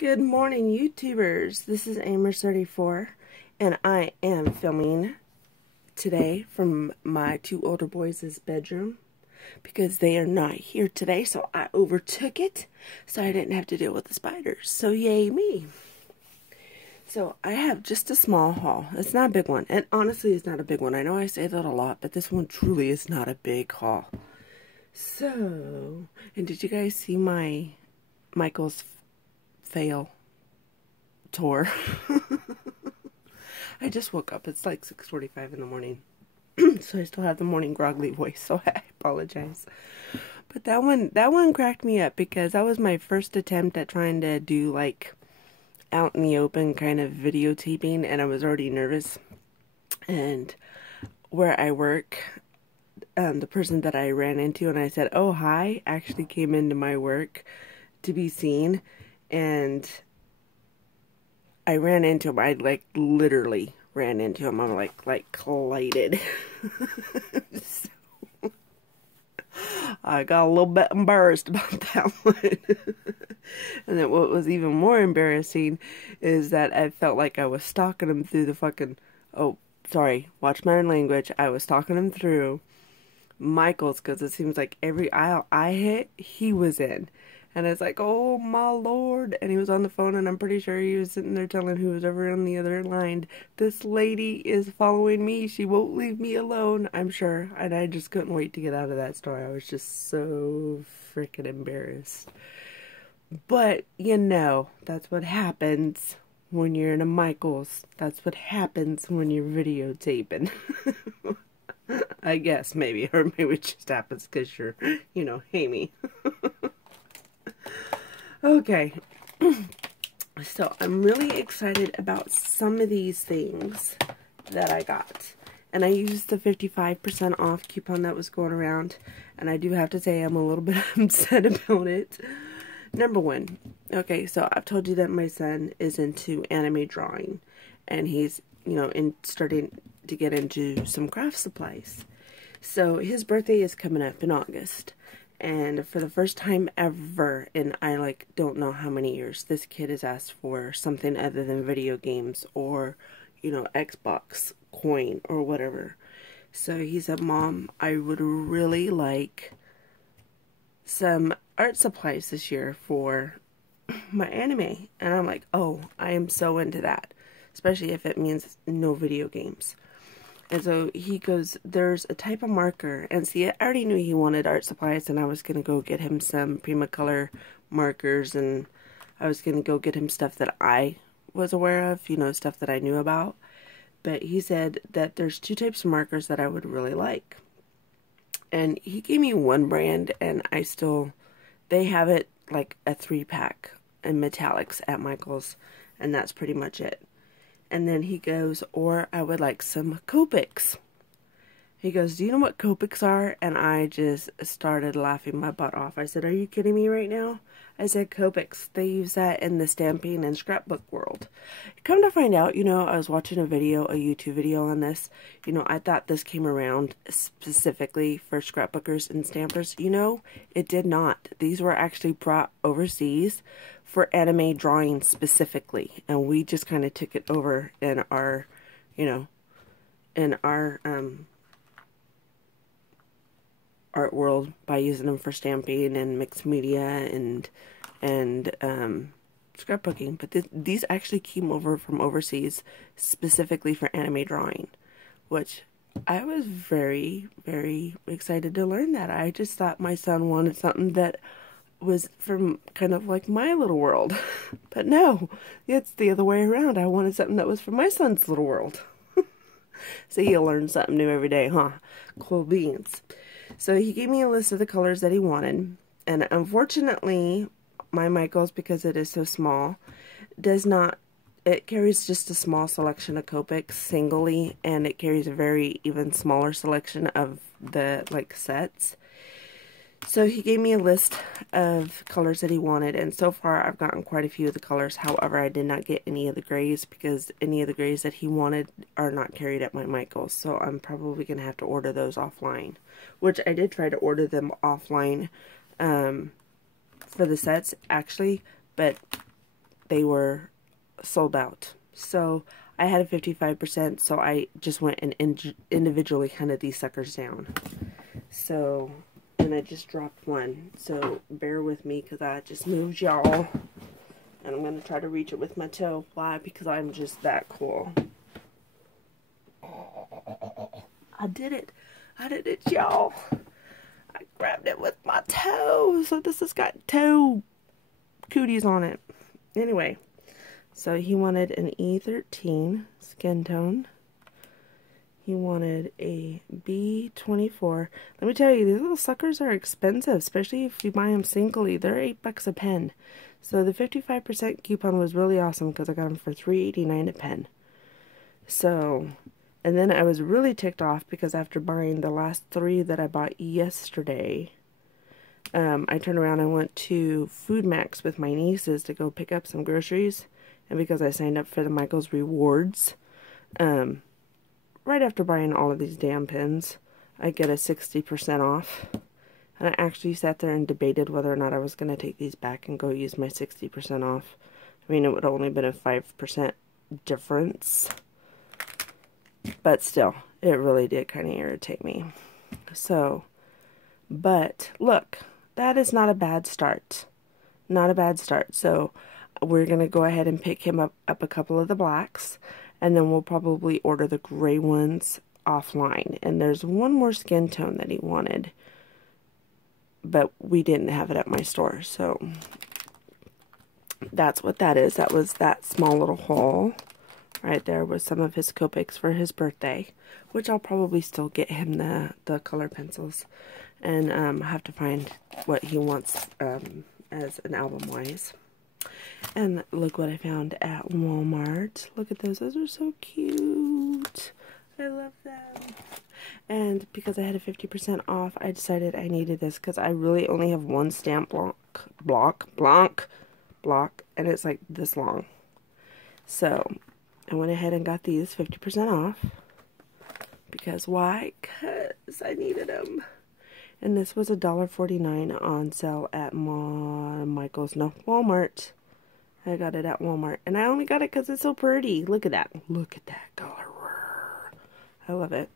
Good morning, YouTubers. This is Amers34, and I am filming today from my two older boys' bedroom because they are not here today, so I overtook it so I didn't have to deal with the spiders. So yay me. So I have just a small haul. It's not a big one, and honestly it's not a big one. I know I say that a lot, but this one truly is not a big haul. So, and did you guys see my Michael's fail tour? I just woke up. It's like 6:45 in the morning. So I still have the morning groggly voice, so I apologize. But that one cracked me up because that was my first attempt at trying to do like out in the open kind of videotaping, and I was already nervous. And where I work, the person that I ran into and I said, "Oh, hi," actually came into my work to be seen. And I ran into him. I literally ran into him. I'm like collided. So, I got a little bit embarrassed about that one. And then what was even more embarrassing is that I felt like I was stalking him through the fucking, oh, sorry, watch my language. I was stalking him through Michael's because it seems like every aisle I hit, he was in. And it's like, oh my lord. And he was on the phone, and I'm pretty sure he was sitting there telling who was over on the other line, "This lady is following me. She won't leave me alone," I'm sure. And I just couldn't wait to get out of that store. I was just so freaking embarrassed. But, you know, that's what happens when you're in a Michael's. That's what happens when you're videotaping. I guess, maybe. Or maybe it just happens because you're, you know, Amy. Okay, so I'm really excited about some of these things that I got. And I used the 55% off coupon that was going around. And I do have to say I'm a little bit upset about it. Number one, okay, so I've told you that my son is into anime drawing. And he's, you know, starting to get into some craft supplies. So his birthday is coming up in August. And for the first time ever in don't know how many years, this kid has asked for something other than video games or, you know, Xbox coin or whatever. So he said, "Mom, I would really like some art supplies this year for my anime." And I'm like, oh, I am so into that, especially if it means no video games. And so he goes, "There's a type of marker." And see, I already knew he wanted art supplies, and I was going to go get him some Primacolor markers, and I was going to go get him stuff that I was aware of, you know, stuff that I knew about. But he said that there's two types of markers that I would really like. And he gave me one brand, and they have it like a 3-pack in metallics at Michael's, and that's pretty much it. And then he goes, "Or I would like some copics." He goes, "Do you know what copics are?" And I just started laughing my butt off. I said, "Are you kidding me right now?" I said, "Copics, they use that in the stamping and scrapbook world." Come to find out, you know, I was watching a YouTube video on this. You know, I thought this came around specifically for scrapbookers and stampers. You know, it did not. These were actually brought overseas for anime drawing specifically. And we just kind of took it over in our, you know, in our art world by using them for stamping and mixed media and scrapbooking. But these actually came over from overseas specifically for anime drawing, which I was very, very excited to learn that. I just thought my son wanted something that was from kind of like my little world. But no, it's the other way around. I wanted something that was from my son's little world. So you learn something new every day, huh? Cool beans. So he gave me a list of the colors that he wanted. And unfortunately, my Michael's, because it is so small, it carries just a small selection of Copics singly, and it carries a very even smaller selection of the sets. So he gave me a list of colors that he wanted, and so far I've gotten quite a few of the colors. However, I did not get any of the grays because any of the grays that he wanted are not carried at my Michael's. So I'm probably going to have to order those offline, which I did try to order them offline for the sets actually, but they were sold out. So I had a 55%, so I just went and individually hunted these suckers down. So, and I just dropped one. So bear with me because I just moved y'all. And I'm going to try to reach it with my toe. Why? Because I'm just that cool. I did it. I did it, y'all. I grabbed it with my toe. So this has got toe cooties on it. Anyway, so he wanted an E13 skin tone. He wanted a B24. Let me tell you, these little suckers are expensive, especially if you buy them singly. They're $8 a pen. So the 55% coupon was really awesome because I got them for $3.89 a pen. So, and then I was really ticked off because after buying the last 3 that I bought yesterday, I turned around and went to Food Max with my nieces to go pick up some groceries. And because I signed up for the Michaels Rewards, right after buying all of these damn pens, I get a 60% off. And I actually sat there and debated whether or not I was going to take these back and go use my 60% off. I mean, it would have only been a 5% difference. But still, it really did kind of irritate me. So, but look, that is not a bad start. Not a bad start. So, we're going to go ahead and pick him up a couple of the blacks. And then we'll probably order the gray ones offline. And there's one more skin tone that he wanted. But we didn't have it at my store. So that's what that is. That was that small little haul right there with some of his Copics for his birthday. Which I'll probably still get him the color pencils. And have to find what he wants as an album-wise. And look what I found at Walmart. Look at those. Those are so cute. I love them. And because I had a 50% off, I decided I needed this because I really only have one stamp block, and it's like this long. So I went ahead and got these 50% off. Because why? Because I needed them. And this was $1.49 on sale at Walmart. I got it at Walmart. And I only got it because it's so pretty. Look at that. Look at that color. I love it.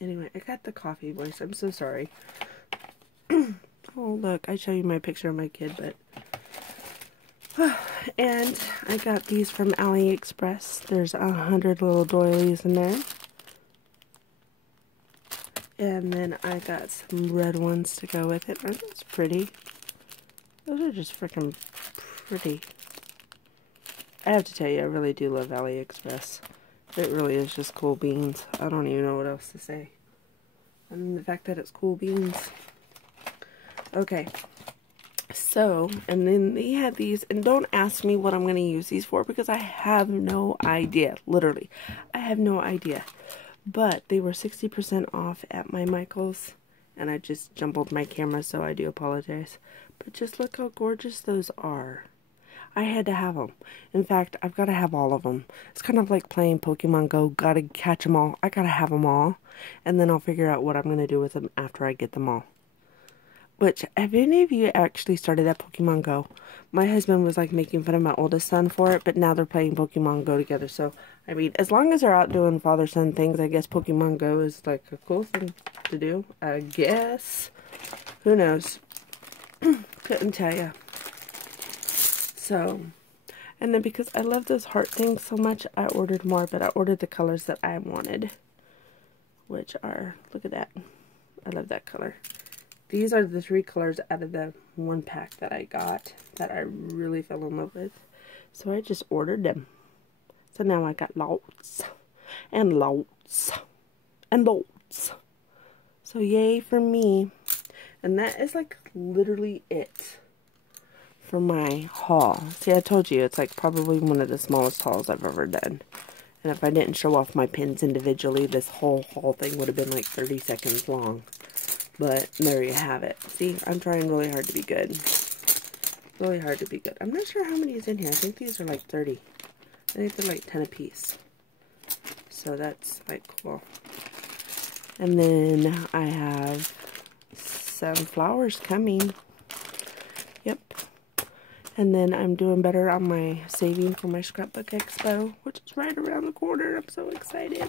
Anyway, I got the coffee voice. I'm so sorry. Oh, look. I show you my picture of my kid, but... and I got these from AliExpress. There's 100 little doilies in there. And then I got some red ones to go with it. Aren't those pretty? Those are just freaking pretty. I have to tell you, I really do love AliExpress. It really is just cool beans. I don't even know what else to say. I mean, the fact that it's cool beans. Okay. So, and then they had these, and don't ask me what I'm going to use these for because I have no idea. Literally. I have no idea. But they were 60% off at my Michaels. And I just jumbled my camera, so I do apologize. But just look how gorgeous those are. I had to have them. In fact, I've got to have all of them. It's kind of like playing Pokemon Go. Got to catch them all. I got to have them all. And then I'll figure out what I'm going to do with them after I get them all. Which, have any of you actually started at Pokemon Go? My husband was like making fun of my oldest son for it, but now they're playing Pokemon Go together. So, I mean, as long as they're out doing father-son things, I guess Pokemon Go is like a cool thing to do. I guess. Who knows? Couldn't tell you. So, and then because I love those heart things so much, I ordered more, but I ordered the colors that I wanted. Which are, look at that. I love that color. These are the 3 colors out of the 1 pack that I got that I really fell in love with. So I just ordered them. So now I got lots and lots and lots. So yay for me. And that is like literally it for my haul. See, I told you it's like probably one of the smallest hauls I've ever done. And if I didn't show off my pins individually, this whole haul thing would have been like 30 seconds long. But there you have it. See, I'm trying really hard to be good. Really hard to be good. I'm not sure how many is in here. I think these are like 30. I think they're like 10 a piece. So that's like cool. And then I have some flowers coming. Yep. And then I'm doing better on my saving for my scrapbook expo, which is right around the corner. I'm so excited.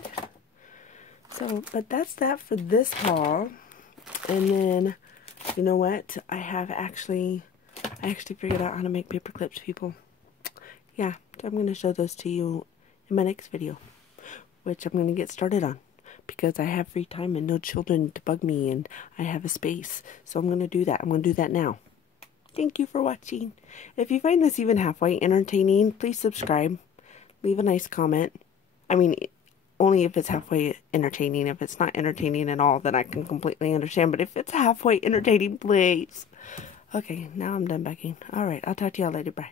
So, but that's that for this haul. And then, you know what? I actually figured out how to make paper clips, people. Yeah, so I'm going to show those to you in my next video, which I'm going to get started on. Because I have free time and no children to bug me, and I have a space. So I'm going to do that. I'm going to do that now. Thank you for watching. If you find this even halfway entertaining, please subscribe. Leave a nice comment. I mean, only if it's halfway entertaining. If it's not entertaining at all, then I can completely understand. But if it's halfway entertaining, please. Okay, now I'm done begging. Alright, I'll talk to y'all later. Bye.